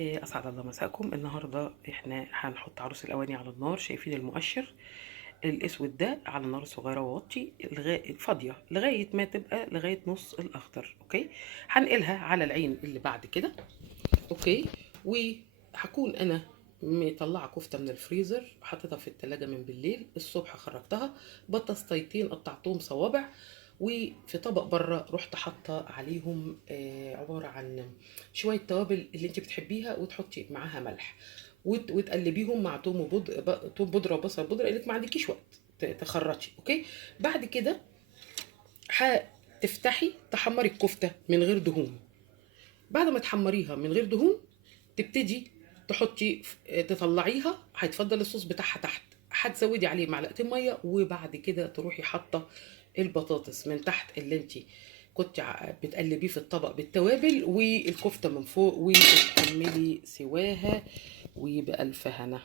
اسعد الله مساءكم. النهارده احنا هنحط عروس الاواني على النار. شايفين المؤشر الاسود ده على النار الصغيره، ووطي لغايه فاضيه لغايه ما تبقى لغايه نص الاخضر. اوكي، هنقلها على العين اللي بعد كده. اوكي، وهكون انا مطلعه كفته من الفريزر، حطيتها في التلاجة من بالليل. الصبح خرجتها بطاطستين قطعتهم صوابع، وفي طبق بره رحت حاطه عليهم عباره عن شويه توابل اللي انت بتحبيها، وتحطي معاها ملح وتقلبيهم مع توم بودره وبصل بودره، اللي ما عندكيش وقت تخرطي. اوكي، بعد كده هتفتحي تحمري الكفته من غير دهون. بعد ما تحمريها من غير دهون تبتدي تحطي تطلعيها، هيتفضل الصوص بتاعها تحت، هتزودي عليه معلقتين ميه، وبعد كده تروحي حاطه البطاطس من تحت اللي انت كنت بتقلبيه في الطبق بالتوابل، والكفته من فوق، وتكملي سواها، وبألف هنا.